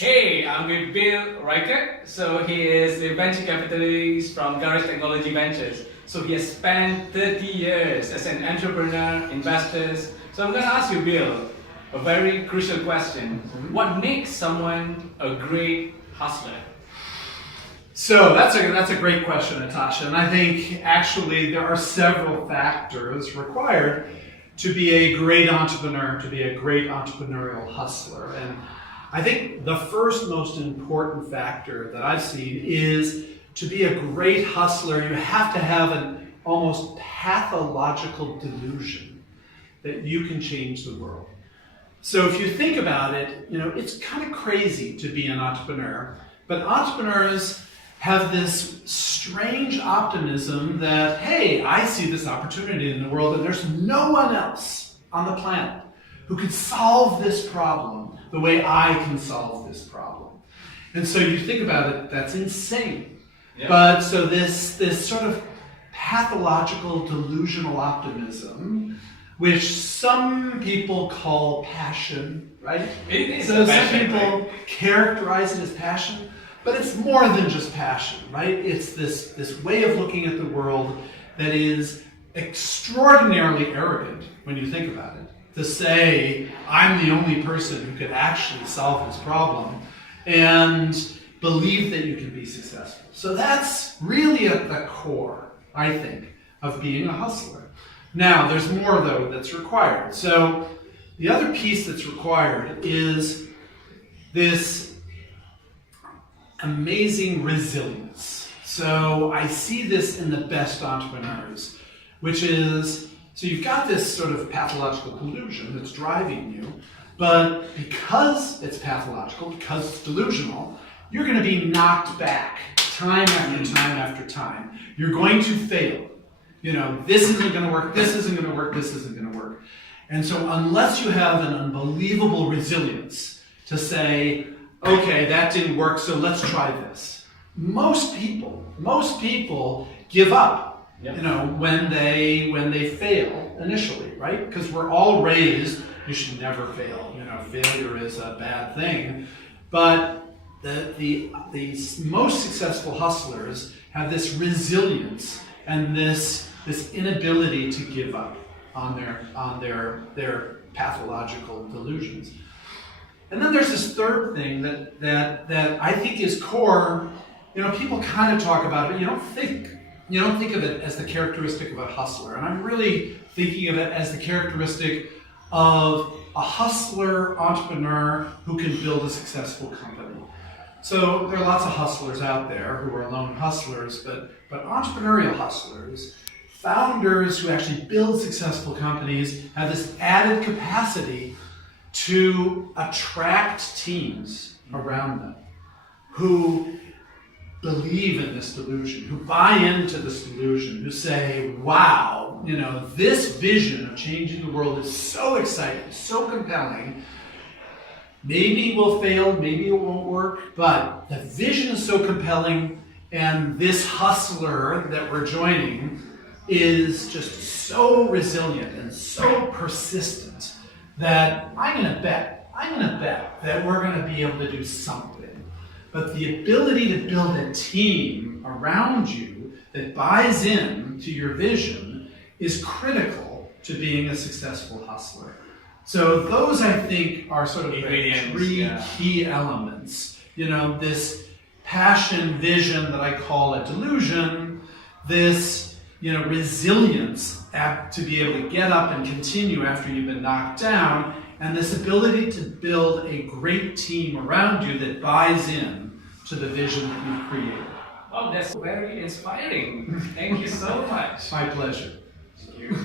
Hey, I'm with Bill Reichert. So he is a venture capitalist from Garage Technology Ventures. So he has spent 30 years as an entrepreneur, investors. So I'm going to ask you, Bill, a very crucial question. What makes someone a great hustler? So that's a great question, Natasha, and I think actually there are several factors required to be a great entrepreneur, to be a great entrepreneurial hustler. And I think the first most important factor that I've seen is to be a great hustler, you have to have an almost pathological delusion that you can change the world. So if you think about it, it's kind of crazy to be an entrepreneur, but entrepreneurs have this strange optimism that, hey, I see this opportunity in the world and there's no one else on the planet who could solve this problem the way I can solve this problem. And so you think about it, that's insane. Yeah. But so this sort of pathological delusional optimism, which some people call passion, right? So some people characterize it as passion. But it's more than just passion, right? It's this way of looking at the world that is extraordinarily arrogant when you think about it. To say, I'm the only person who could actually solve this problem and believe that you can be successful. So that's really at the core, I think, of being a hustler. Now, there's more, though, that's required. So the other piece that's required is this amazing resilience. So I see this in the best entrepreneurs, which is, so you've got this sort of pathological delusion that's driving you, but because it's pathological, because it's delusional, you're going to be knocked back time after time after time. You're going to fail. This isn't going to work, this isn't going to work, this isn't going to work. And so unless you have an unbelievable resilience to say, okay, that didn't work, so let's try this. Most people give up, when they fail initially, right? Because we're all raised, you should never fail. Failure is a bad thing. But the most successful hustlers have this resilience and this inability to give up on their pathological delusions. And then there's this third thing that I think is core. People kind of talk about it, but you don't think of it as the characteristic of a hustler. And I'm really thinking of it as the characteristic of a hustler entrepreneur who can build a successful company. So there are lots of hustlers out there who are lone hustlers, but entrepreneurial hustlers, founders who actually build successful companies, have this added capacity to attract teams around them who believe in this delusion, who buy into this delusion, who say, wow, this vision of changing the world is so exciting, so compelling. Maybe we'll fail, maybe it won't work, but the vision is so compelling, and this hustler that we're joining is just so resilient and so persistent that I'm going to bet that we're going to be able to do something. But the ability to build a team around you that buys in to your vision is critical to being a successful hustler. So those, I think, are sort of the three key elements. This passion, vision that I call a delusion, this resilience to be able to get up and continue after you've been knocked down, and this ability to build a great team around you that buys in to the vision that you've created. Oh, that's very inspiring. Thank you so much. My pleasure. Thank you.